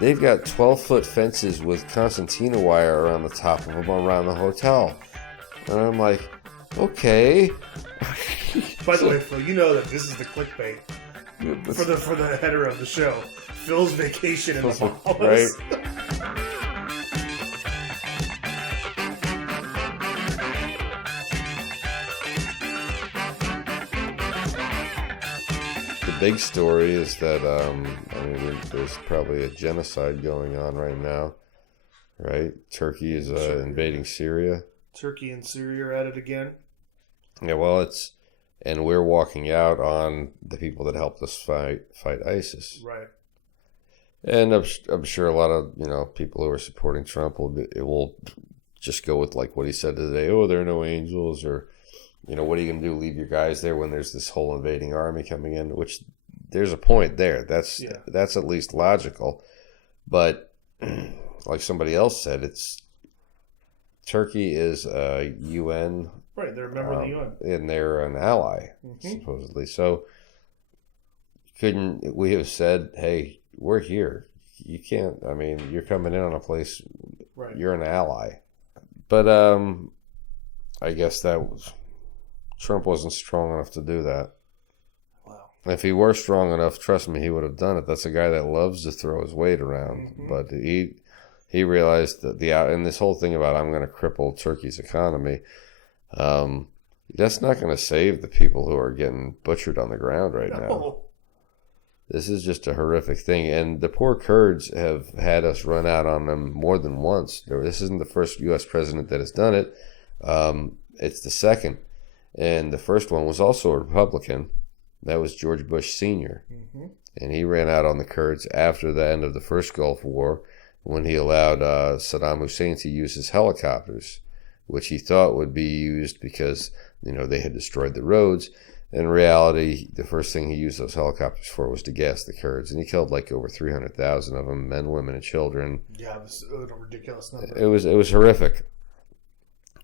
they've got 12-foot fences with concertina wire around the top of them around the hotel. And I'm like, okay. By the way, Phil, you know that this is the clickbait for the header of the show. Phil's vacation in the Bahamas. Right? The big story is that there's probably a genocide going on right now, right? Turkey is invading Syria. Turkey and Syria are at it again. Yeah, well, and we're walking out on the people that helped us fight ISIS. Right. And I'm sure a lot of people who are supporting Trump will just go with like what he said today. Oh, there are no angels, or what are you gonna do? Leave your guys there when there's this whole invading army coming in? Which there's a point there. That's at least logical. But like somebody else said, Turkey is a UN. Right, they're a member of the UN. And they're an ally, supposedly. So couldn't we have said, hey, we're here. You can't, you're coming in on a place, right. You're an ally. But I guess Trump wasn't strong enough to do that. Wow. If he were strong enough, trust me, he would have done it. That's a guy that loves to throw his weight around. But he realized that and this whole thing about I'm going to cripple Turkey's economy, that's not going to save the people who are getting butchered on the ground right now. This is just a horrific thing. And the poor Kurds have had us run out on them more than once. This isn't the first U.S. president that has done it. It's the second. And the first one was also a Republican. That was George Bush Sr. And he ran out on the Kurds after the end of the first Gulf War when he allowed Saddam Hussein to use his helicopters, which he thought would be used because, they had destroyed the roads. In reality, the first thing he used those helicopters for was to gas the Kurds, and he killed like over 300,000 of them, men, women, and children. Yeah, it was a ridiculous number. It was horrific.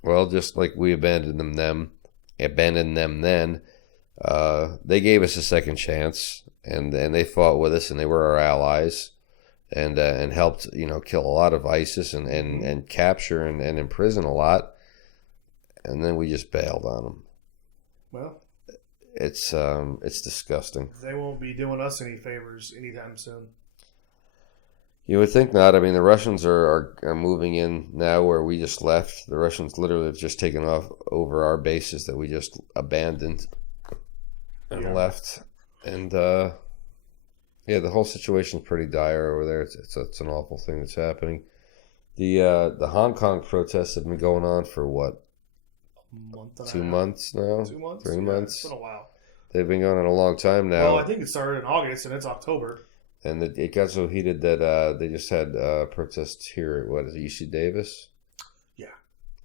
Well, just like we abandoned them then, they gave us a second chance, and they fought with us, and they were our allies, and helped kill a lot of ISIS and capture and imprison a lot, and then we just bailed on them. Well. It's disgusting. They won't be doing us any favors anytime soon. You would think not. The Russians are moving in now where we just left. The Russians literally have just taken off over our bases that we just abandoned and left. And the whole situation's pretty dire over there. It's an awful thing that's happening. The Hong Kong protests have been going on for what? 2 months now? 2 months? 3 months? It's been a while. They've been going on a long time now. Well, I think it started in August and it's October. And it got so heated that they just had protests here at UC Davis? Yeah.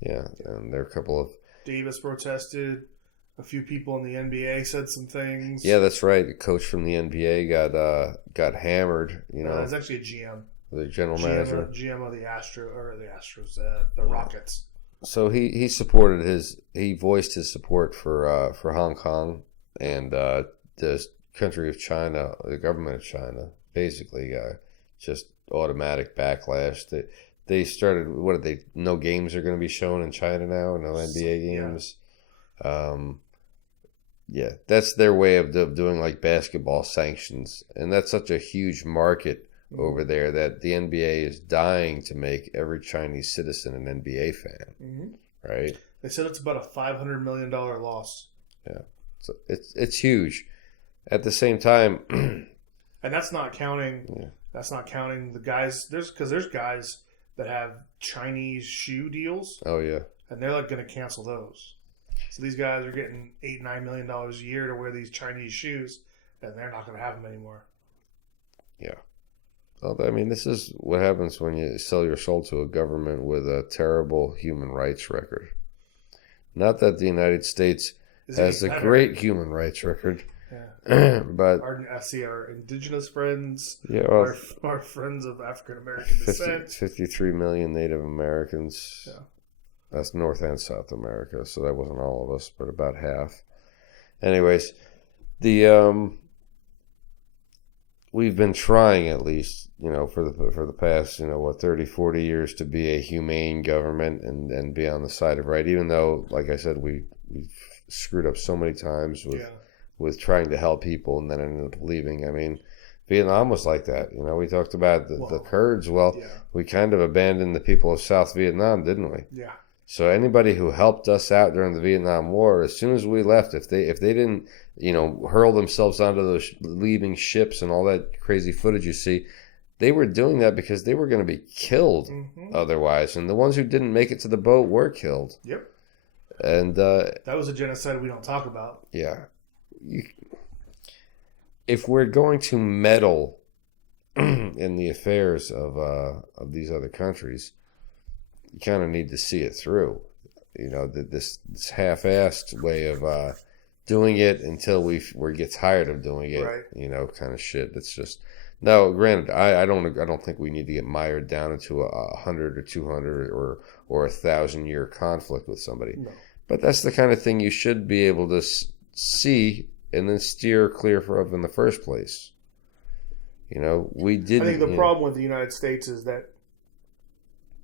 Yeah, and there are a couple of... Davis protested. A few people in the NBA said some things. Yeah, that's right. The coach from the NBA got hammered. It was actually a GM. The general manager. GM of the Astros, the Rockets. So he voiced his support for Hong Kong and the country of China, the government of China, basically just automatic backlash. They started, no games are going to be shown in China now, no NBA games. Yeah, that's their way of doing like basketball sanctions, and that's such a huge market over there that the NBA is dying to make every Chinese citizen an NBA fan, right? They said it's about a $500 million loss. Yeah, so it's huge. At the same time, and that's not counting. Yeah. That's not counting the guys. There's guys that have Chinese shoe deals. Oh yeah, and they're like going to cancel those. So these guys are getting $8-9 million a year to wear these Chinese shoes, and they're not going to have them anymore. Yeah. Well, this is what happens when you sell your soul to a government with a terrible human rights record. Not that the United States has a great human rights record, but our indigenous friends, our friends of African American descent, 53 million Native Americans. Yeah. That's North and South America, so that wasn't all of us, but about half. Anyways, we've been trying at least, for the past, 30, 40 years to be a humane government and be on the side of right, even though, like I said, we've screwed up so many times with trying to help people and then ended up leaving. I mean, Vietnam was like that. We talked about the Kurds. Well, we kind of abandoned the people of South Vietnam, didn't we? Yeah. So anybody who helped us out during the Vietnam War, as soon as we left, if they didn't, hurl themselves onto those leaving ships and all that crazy footage you see, they were doing that because they were going to be killed otherwise. And the ones who didn't make it to the boat were killed. Yep. And that was a genocide we don't talk about. Yeah. If we're going to meddle in the affairs of these other countries, you kind of need to see it through. This half-assed way of doing it until we get tired of doing it. Right. Kind of shit. It's just no. Granted, I don't think we need to get mired down into 100 or 200 or 1,000-year conflict with somebody. No. But that's the kind of thing you should be able to see and then steer clear of in the first place. We didn't. I think the problem with the United States is that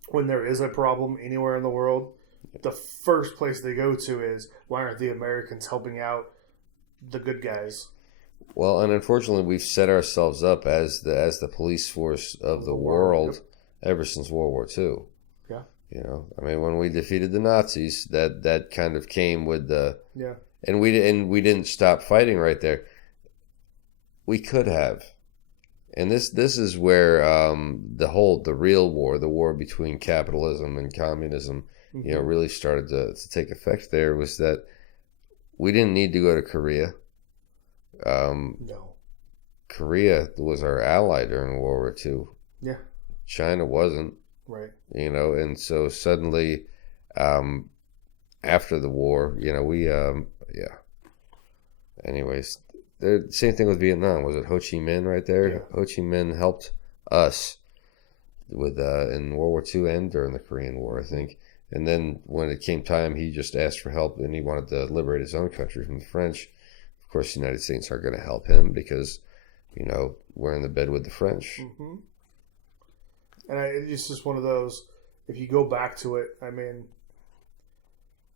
when there is a problem anywhere in the world, the first place they go to is, why aren't the Americans helping out the good guys? Well, and unfortunately, we've set ourselves up as the police force of the world ever since World War II. Yeah. I mean, when we defeated the Nazis, that kind of came with the and we didn't stop fighting right there. We could have. And this is where the real war, the war between capitalism and communism, really started to take effect. There was that we didn't need to go to Korea. No. Korea was our ally during World War II. Yeah. China wasn't. Right. And so suddenly, after the war, we Anyways. The same thing with Vietnam. Was it Ho Chi Minh right there? Yeah. Ho Chi Minh helped us with in World War II and during the Korean War, I think. And then when it came time, he just asked for help and he wanted to liberate his own country from the French. Of course, the United States aren't going to help him because, we're in the bed with the French. Mm-hmm. And it's just one of those, if you go back to it, I mean,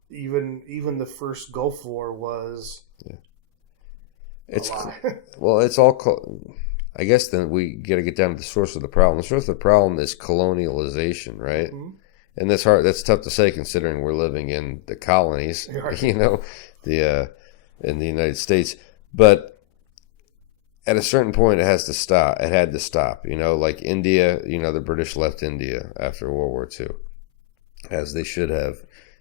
even the first Gulf War was... Yeah. It's all. I guess then we got to get down to the source of the problem. The source of the problem is colonialization, right? Mm-hmm. And that's hard. That's tough to say considering we're living in the colonies, right. In the United States. But at a certain point, it has to stop. It had to stop. Like India. The British left India after World War II, as they should have.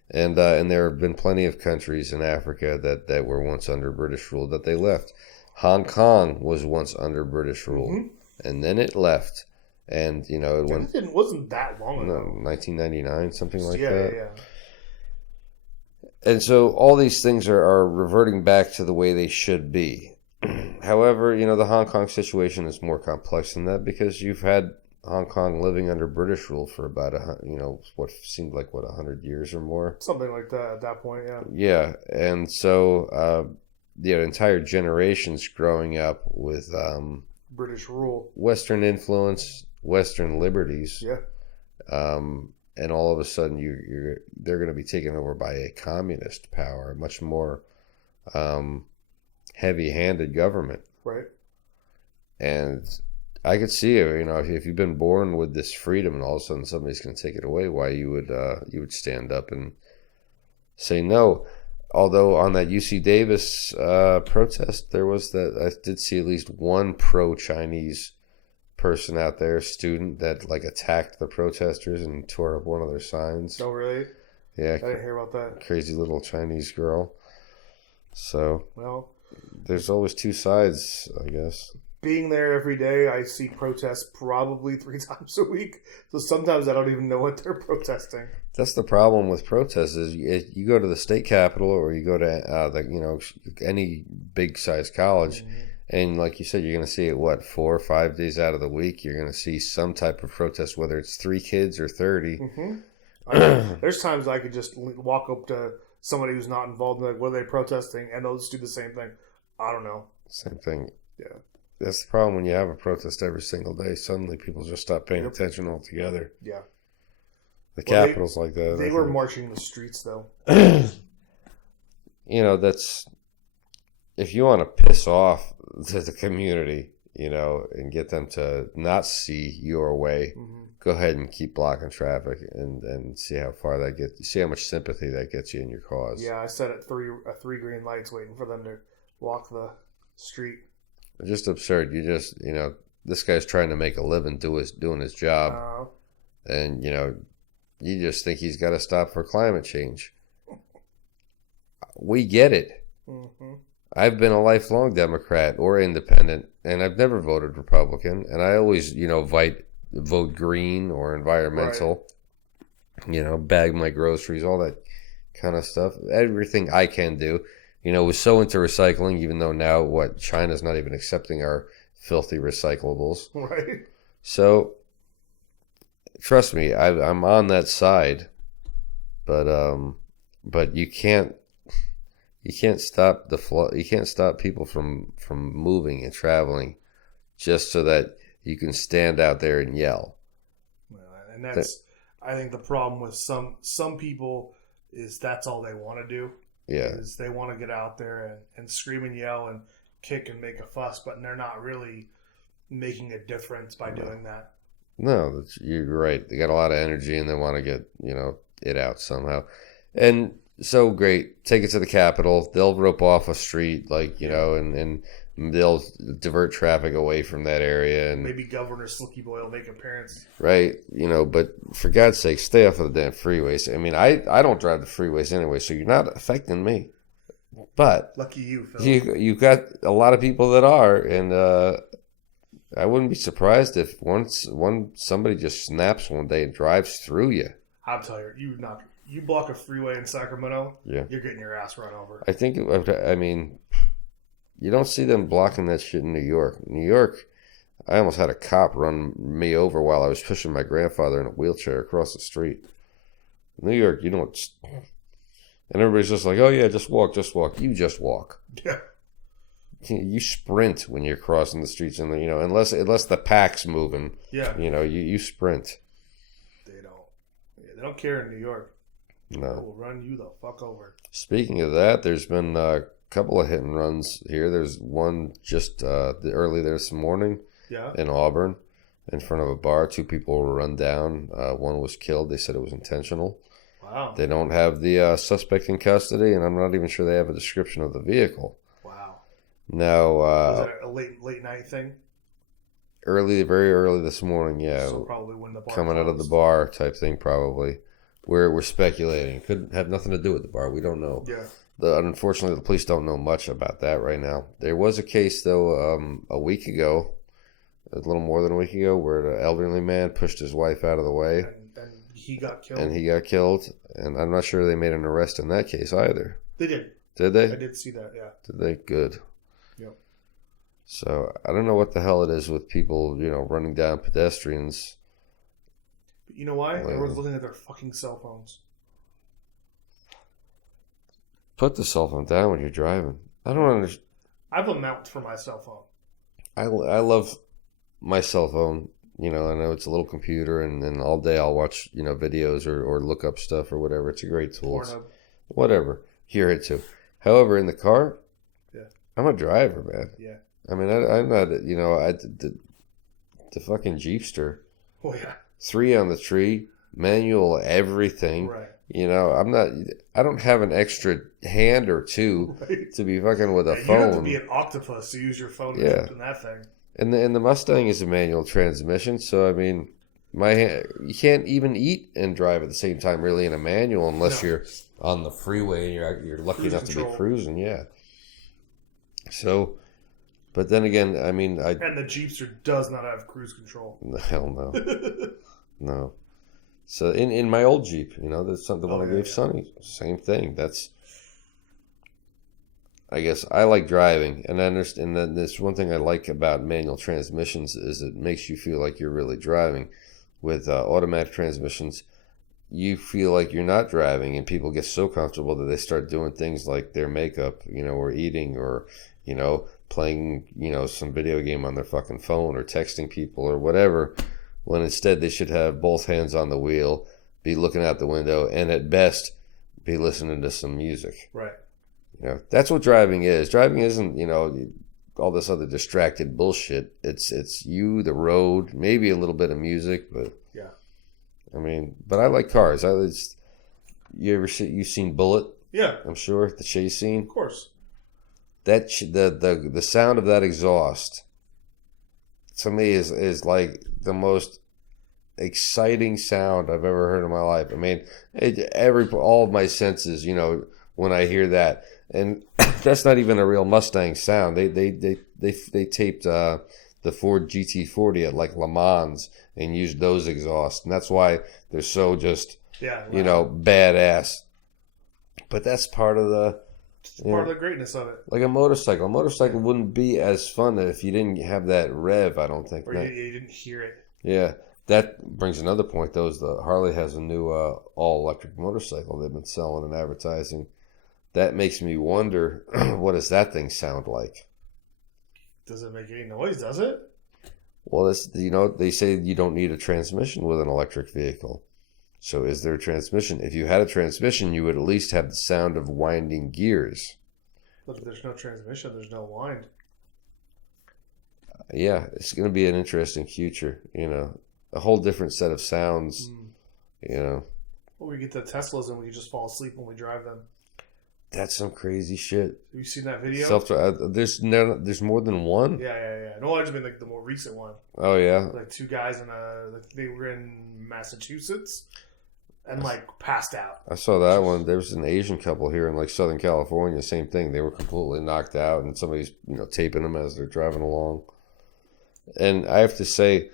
And there have been plenty of countries in Africa that were once under British rule that they left. Hong Kong was once under British rule, and then it left. And, it wasn't that long ago. 1999, something like that. Yeah. And so all these things are reverting back to the way they should be. However, the Hong Kong situation is more complex than that because you've had Hong Kong living under British rule for about what seemed like 100 years or more, something like that at that point. Yeah, and so entire generations growing up with British rule, Western influence, Western liberties. Yeah, and all of a sudden they're going to be taken over by a communist power, a much more heavy-handed government. Right, and I could see it, if you've been born with this freedom and all of a sudden somebody's going to take it away, why you would stand up and say no. Although on that UC Davis protest, I did see at least one pro-Chinese person out there, student, that attacked the protesters and tore up one of their signs. Oh, really? Yeah. I didn't hear about that. Crazy little Chinese girl. So, well, there's always two sides, I guess. Being there every day, I see protests probably 3 times a week. So sometimes I don't even know what they're protesting. That's the problem with protests is you go to the state capitol or you go to any big size college, and like you said, you're going to see it 4 or 5 days out of the week. You're going to see some type of protest, whether it's 3 kids or 30. There's times I could just walk up to somebody who's not involved and what are they protesting, and they'll just do the same thing. I don't know. Same thing. Yeah. That's the problem when you have a protest every single day. Suddenly people just stop paying attention altogether. Yeah. The Capitol's like that. They were marching the streets, though. That's... If you want to piss off the community, and get them to not see your way, go ahead and keep blocking traffic and see how far that gets. See how much sympathy that gets you in your cause. Yeah, I set at three green lights waiting for them to walk the street. It's just absurd. You just, this guy's trying to make a living doing his job. And, you just think he's got to stop for climate change. We get it. Mm-hmm. I've been a lifelong Democrat or independent, and I've never voted Republican. And I always, vote green or environmental, bag my groceries, all that kind of stuff. Everything I can do. Was so into recycling, even though now, China's not even accepting our filthy recyclables. Right. So, trust me, I'm on that side, but you can't stop the flow. You can't stop people from moving and traveling, just so that you can stand out there and yell. And that's, I think, the problem with some people is that's all they want to do. Yeah. Is they want to get out there and scream and yell and kick and make a fuss, but they're not really making a difference by doing that. No, you're right. They got a lot of energy and they want to get, it out somehow. And so great. Take it to the Capitol. They'll rope off a street, and they'll divert traffic away from that area. And maybe Governor Slicky Boy will make an appearance. Right. But for God's sake, stay off of the damn freeways. I mean, I don't drive the freeways anyway, so you're not affecting me. But lucky you, Phil. You've got a lot of people that are, and I wouldn't be surprised if somebody just snaps one day and drives through you. I'll tell you, you block a freeway in Sacramento, yeah, you're getting your ass run over. I mean, you don't see them blocking that shit in New York. New York, I almost had a cop run me over while I was pushing my grandfather in a wheelchair across the street. New York, you don't... And everybody's just like, oh yeah, just walk. You just walk. Yeah. You sprint when you're crossing the streets, and unless the pack's moving. Yeah. You sprint. They don't care in New York. No. They will run you the fuck over. Speaking of that, there's been a couple of hit and runs here. There's one just early this morning. Yeah. In Auburn, in front of a bar. 2 people were run down. One was killed. They said it was intentional. Wow. They don't have the suspect in custody, and I'm not even sure they have a description of the vehicle. Wow. Now, was that a late night thing? Very early this morning, yeah. So probably when the bar coming closed. Out of the bar type thing, probably. We're speculating. Could have nothing to do with the bar. We don't know. Yeah. Unfortunately, the police don't know much about that right now. There was a case, though, a week ago, a little more than a week ago, where an elderly man pushed his wife out of the way. And he got killed. And I'm not sure they made an arrest in that case either. They did. Did they? I did see that, yeah. Did they? Good. Yep. So, I don't know what the hell it is with people, running down pedestrians. But you know why? Everyone's looking at their fucking cell phones. Put the cell phone down when you're driving. I don't understand. I have a mount for my cell phone. I love my cell phone. I know it's a little computer, and all day I'll watch, videos or look up stuff or whatever. It's a great tool. Whatever. Hear it too. However, in the car, yeah, I'm a driver, man. Yeah. I mean, I'm not, the fucking Jeepster. Oh, yeah. 3 on the tree, manual everything. Right. I don't have an extra hand or two to be fucking with a phone. You have to be an octopus to use your phone to in that thing. And the Mustang is a manual transmission, so I mean, you can't even eat and drive at the same time really in a manual unless you're on the freeway and you're lucky enough to be cruising, yeah. So, but then again, I mean, and the Jeepster does not have cruise control. Hell no, no. So in my old Jeep, that's the one I gave Sonny. Same thing. That's, I guess I like driving, and I understand that there's one thing I like about manual transmissions is it makes you feel like you're really driving. With automatic transmissions, you feel like you're not driving, and people get so comfortable that they start doing things like their makeup, or eating, or, playing, some video game on their fucking phone, or texting people or whatever, when instead they should have both hands on the wheel, be looking out the window, and at best be listening to some music. Right. That's what driving is. Driving isn't, all this other distracted bullshit. It's you, the road, maybe a little bit of music, but yeah. But I like cars. You've seen Bullet? Yeah, I'm sure the chase scene. Of course. That the sound of that exhaust to me is like the most exciting sound I've ever heard in my life. All of my senses, when I hear that, and that's not even a real Mustang sound. They taped the Ford GT40 at like Le Mans and used those exhausts, and that's why they're so just badass. But that's part of the part of the greatness of it. Like a motorcycle. A motorcycle wouldn't be as fun if you didn't have that rev, I don't think. Or you didn't hear it. Yeah. That brings another point, though, is the Harley has a new all-electric motorcycle they've been selling and advertising. That makes me wonder, what does that thing sound like? Does it make any noise, does it? Well, they say you don't need a transmission with an electric vehicle. So is there a transmission? If you had a transmission, you would at least have the sound of winding gears. But if there's no transmission, there's no wind. Yeah, it's going to be an interesting future, a whole different set of sounds, Well, we get the Teslas and we just fall asleep when we drive them. That's some crazy shit. Have you seen that video? There's more than one? Yeah. No, I just mean like the more recent one. Oh, yeah? Like two guys they were in Massachusetts and passed out. I saw that one. There was an Asian couple here in like Southern California. Same thing. They were completely knocked out and somebody's, taping them as they're driving along. And I have to say,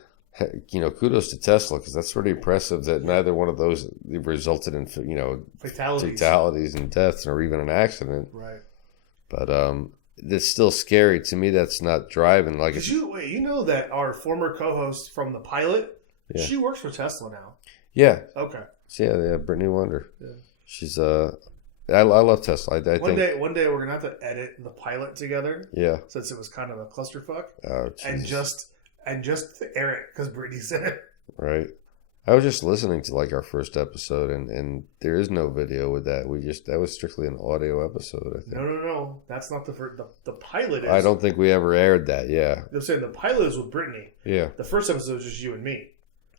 kudos to Tesla, because that's pretty impressive that neither one of those resulted in, fatalities and deaths or even an accident. Right. But it's still scary. To me, that's not driving. Like, you know that our former co-host from The Pilot, she works for Tesla now. Yeah. Okay. So yeah, Brittany Wonder. Yeah. She's I love Tesla. I think one day we're gonna have to edit The Pilot together. Yeah. Since it was kind of a clusterfuck. Oh, Jesus. And just air it because Brittany said it. Right. I was just listening to like our first episode, and there is no video with that. That was strictly an audio episode, I think. No. That's not the first. The pilot is. I don't think we ever aired that. Yeah. They're saying the pilot is with Brittany. Yeah. The first episode is just you and me.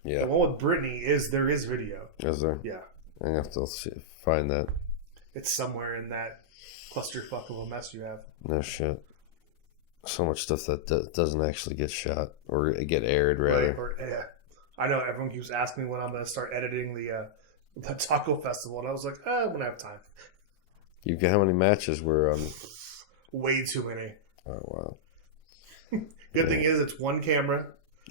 Yeah. The one with Brittany there is video. Is there? Yeah. I have to find that. It's somewhere in that clusterfuck of a mess you have. No shit. So much stuff that doesn't actually get shot or get aired, rather. Right. Yeah. I know everyone keeps asking me when I'm going to start editing the taco festival, and I was like, I'm going to have time. How many matches were? Way too many. Oh wow. Good thing is it's one camera.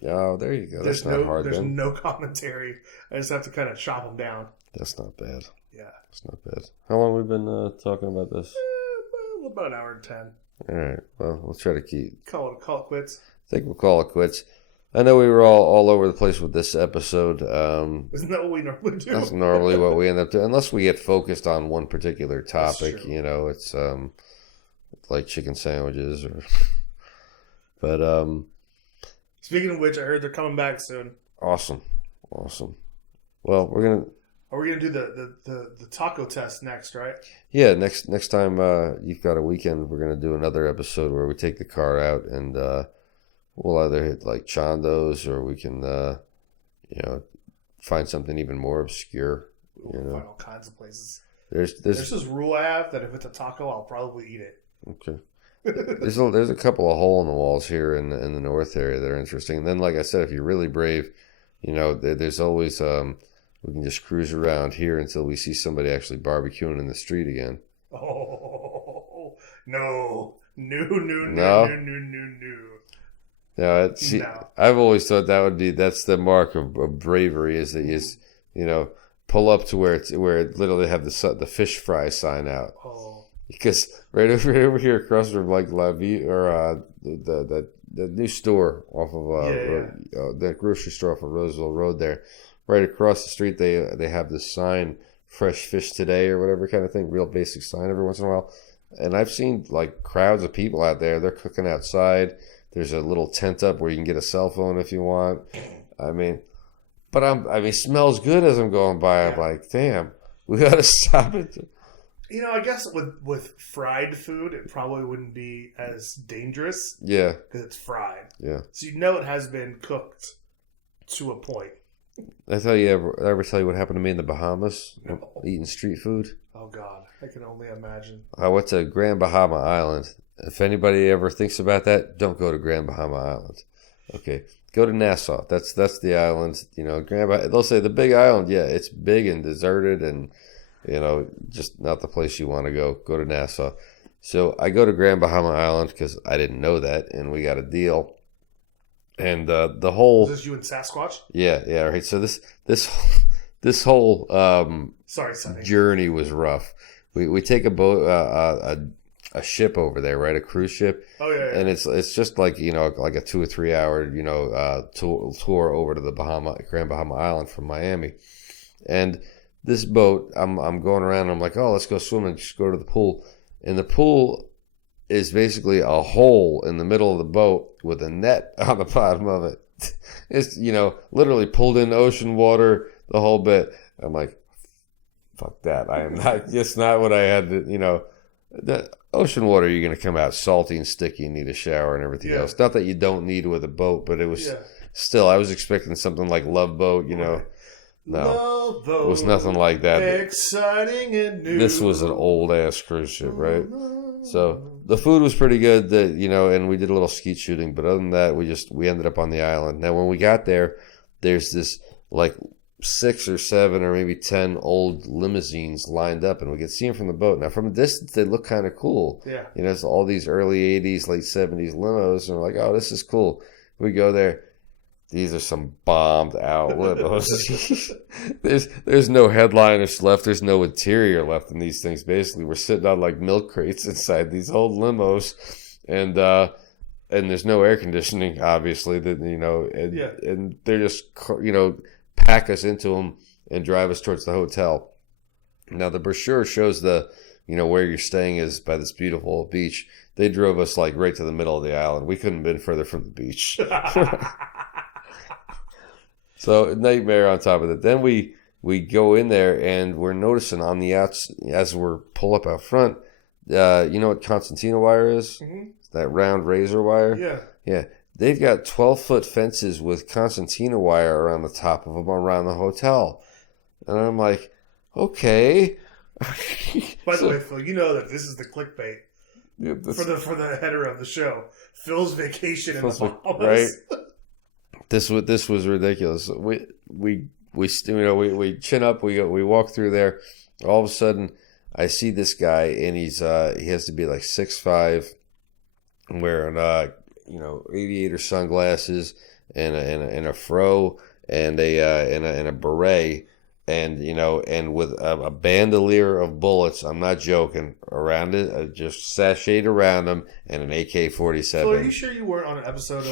Oh, there you go. That's not hard. There's no commentary. I just have to kind of chop them down. That's not bad. Yeah. That's not bad. How long have we been talking about this? About an hour and 10. All right. Well, we'll try to call it quits. I think we'll call it quits. I know we were all over the place with this episode. Isn't that what we normally do? That's normally what we end up doing, unless we get focused on one particular topic. It's like chicken sandwiches or. But speaking of which, I heard they're coming back soon. Awesome. Well, we're gonna. Are we gonna do the taco test next, right? Yeah, next time you've got a weekend, we're gonna do another episode where we take the car out and we'll either hit like Chando's or we can find something even more obscure. We'll find all kinds of places. There's this rule I have that if it's a taco, I'll probably eat it. Okay. There's a couple of hole in the walls here in the north area that are interesting. And then, like I said, if you're really brave, there's always we can just cruise around here until we see somebody actually barbecuing in the street again. Oh, no. No. I've always thought that's the mark of bravery is that you pull up to where it literally have the fish fry sign out. Oh. Because right over here across from like La Vie or that the new store off of that grocery store off of Roseville Road there. Right across the street, they have this sign, "Fresh Fish Today" or whatever kind of thing, real basic sign every once in a while. And I've seen like crowds of people out there. They're cooking outside. There's a little tent up where you can get a cell phone if you want. I mean, but it smells good as I'm going by. I'm like, damn, we got to stop it. I guess with fried food, it probably wouldn't be as dangerous. Yeah. Because it's fried. Yeah. So it has been cooked to a point. I ever tell you what happened to me in the Bahamas? No. Eating street food? Oh, God. I can only imagine. I went to Grand Bahama Island. If anybody ever thinks about that, don't go to Grand Bahama Island. Okay. Go to Nassau. That's the island. They'll say the big island. Yeah, it's big and deserted and, just not the place you want to go. Go to Nassau. So I go to Grand Bahama Island because I didn't know that, and we got a deal. And the whole... Is this you and Sasquatch? Yeah, right. So this whole Sorry, Sonny. journey was rough. We take a boat, a ship over there, right? A cruise ship. Oh yeah. And it's just like like a 2 or 3 hour tour over to the Grand Bahama Island from Miami. And this boat, I'm going around. And I'm like, oh, let's go swimming. Just go to the pool. And the pool is basically a hole in the middle of the boat with a net on the bottom of it. It's, literally pulled in ocean water, the whole bit. I'm like, fuck that. I am not, it's not what I had to, the ocean water, you're going to come out salty and sticky and need a shower and everything else. Not that you don't need with a boat, but it was still, I was expecting something like Love Boat, Right. No, it was nothing like that. Exciting and new. This was an old ass cruise ship, right? So the food was pretty good, and we did a little skeet shooting. But other than that, we ended up on the island. Now, when we got there, there's this like 6 or 7 or maybe 10 old limousines lined up, and we could see them from the boat. Now, from a distance, they look kind of cool. Yeah. It's all these early 80s, late 70s limos, and we're like, oh, this is cool. We go there. These are some bombed out limos. there's no headliners left. There's no interior left in these things. Basically, we're sitting on like milk crates inside these old limos, and there's no air conditioning, obviously. And they're just pack us into them and drive us towards the hotel. Now the brochure shows where you're staying is by this beautiful beach. They drove us like right to the middle of the island. We couldn't have been further from the beach. So nightmare on top of it. Then we go in there and we're noticing on the outs as we're pull up out front. You know what concertina wire is? Mm-hmm. That round razor wire. Yeah. Yeah. They've got 12-foot fences with concertina wire around the top of them around the hotel, and I'm like, okay. By the way, Phil, you know that this is the clickbait for the header of the show. Phil's vacation in the Bahamas. Right. This was ridiculous. We chin up. We walk through there. All of a sudden, I see this guy, and he has to be like 6'5", wearing aviator sunglasses and a fro and a beret, and with a bandolier of bullets. I'm not joking. Around it, just sashayed around him, and an AK-47. So are you sure you weren't on an episode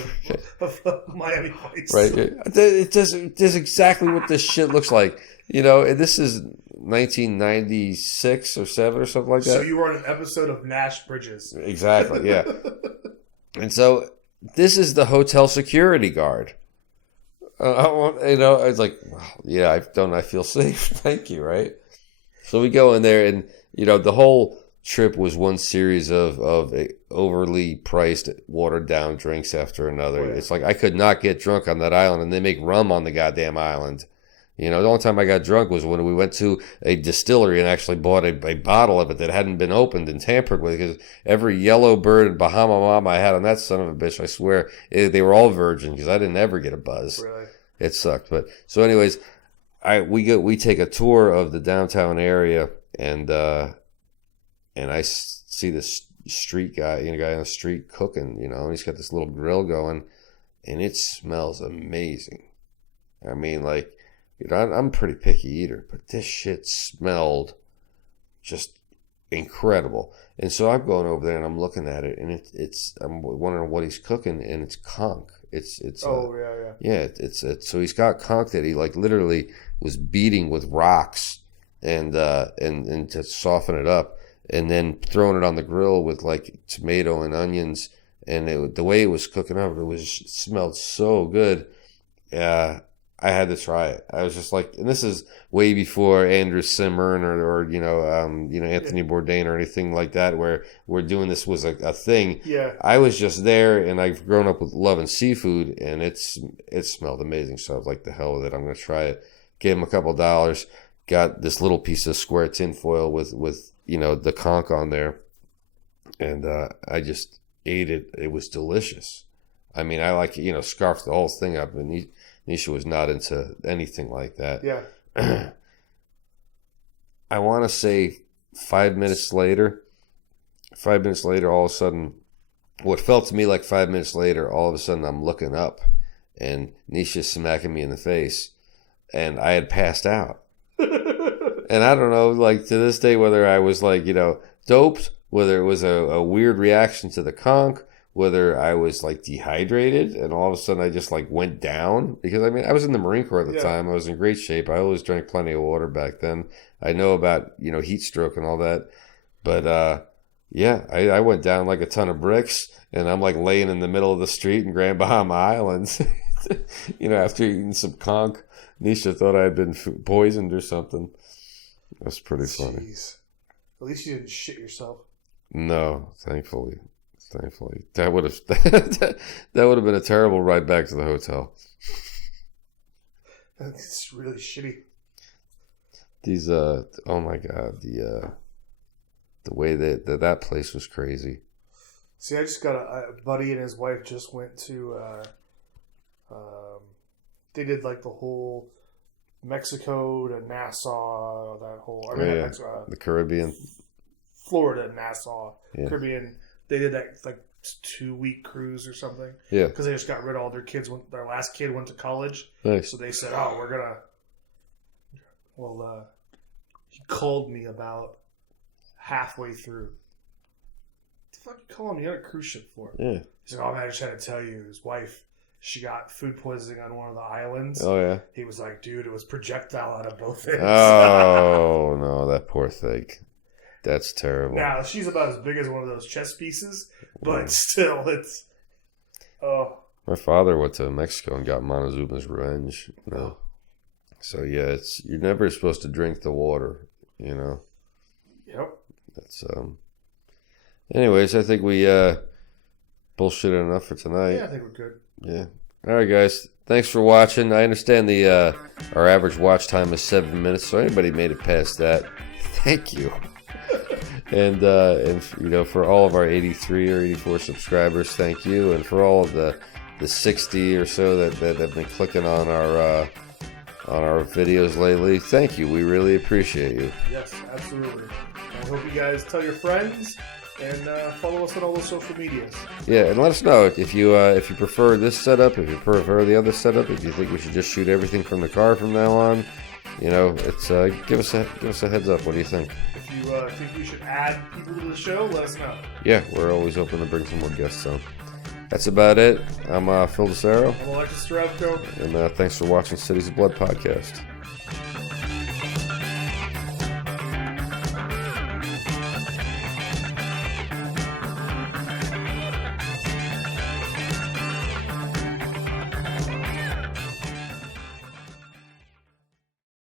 of Miami Vice? Right. It does exactly what this shit looks like. This is 1996 or 7 or something like that. So you were on an episode of Nash Bridges. Exactly. Yeah. And so this is the hotel security guard. I was like, well, yeah, I feel safe. Thank you, right? So we go in there, and the whole trip was one series of overly priced, watered down drinks after another. Oh, yeah. It's like I could not get drunk on that island, and they make rum on the goddamn island. The only time I got drunk was when we went to a distillery and actually bought a bottle of it that hadn't been opened and tampered with, because every yellow bird and Bahama mom I had on that son of a bitch, I swear, they were all virgin, because I didn't ever get a buzz. Really? It sucked. But so anyways, we take a tour of the downtown area, and I see this street guy, guy on the street cooking, and he's got this little grill going, and it smells amazing. I mean, like, I'm a pretty picky eater, but this shit smelled just incredible. And so I'm going over there and I'm looking at it, and I'm wondering what he's cooking, and it's conch. It's so he's got conch that he like literally was beating with rocks and to soften it up, and then throwing it on the grill with like tomato and onions, and the way it was cooking up, it smelled so good. I had to try it. I was just like, and this is way before Andrew Zimmern or Anthony Bourdain or anything like that, where we're doing this was a thing. Yeah. I was just there, and I've grown up with loving seafood, and it smelled amazing. So I was like, the hell with it, I'm gonna try it. Gave him a couple $, got this little piece of square tin foil with the conch on there, and I just ate it. It was delicious. I mean, I scarfed the whole thing up, and Nisha was not into anything like that. Yeah. I want to say 5 minutes later, all of a sudden, what felt to me like 5 minutes later, all of a sudden I'm looking up and Nisha's smacking me in the face, and I had passed out. And I don't know, like to this day, whether I was like, doped, whether it was a weird reaction to the conch, whether I was like dehydrated and all of a sudden I just like went down, because I mean, I was in the Marine Corps at the time. I was in great shape. I always drank plenty of water back then. I know about, heat stroke and all that. But, I went down like a ton of bricks, and I'm like laying in the middle of the street in Grand Bahama Islands, after eating some conch. Nisha thought I had been poisoned or something. That's pretty funny. At least you didn't shit yourself. No, thankfully. That would have been a terrible ride back to the hotel. It's really shitty. These oh my god, the way that place was crazy. See, I just got a buddy and his wife just went to they did like the whole Mexico to Nassau, that whole Mexico, the Caribbean, Florida, Nassau, Caribbean. They did that like 2-week cruise or something. Yeah. Because they just got rid of all their kids. Their last kid went to college. Nice. So they said, we're going to... Well, he called me about halfway through. What the fuck you calling me on a cruise ship for? Yeah. He's like, man, I just had to tell you, his wife, she got food poisoning on one of the islands. Oh, yeah? He was like, dude, it was projectile out of both ends. Oh, no, that poor thing. That's terrible. Now, she's about as big as one of those chess pieces, but still, it's... Oh. My father went to Mexico and got Montezuma's revenge. So, yeah, you're never supposed to drink the water, Yep. That's, anyways, I think we bullshitted enough for tonight. Yeah, I think we're good. Yeah. All right, guys. Thanks for watching. I understand our average watch time is 7 minutes, so anybody made it past that, thank you. And for all of our 83 or 84 subscribers, thank you. And for all of the 60 or so that have been clicking on our videos lately, thank you. We really appreciate you. Yes, absolutely. I hope you guys tell your friends and follow us on all the social medias. Yeah, and let us know if you prefer this setup, if you prefer the other setup, if you think we should just shoot everything from the car from now on. It's give us a heads up. What do you think? If you think we should add people to the show, let us know. Yeah, we're always open to bring some more guests on. That's about it. I'm Phil DeSaro. I'm Alexis Starevko. And thanks for watching Cities of Blood podcast.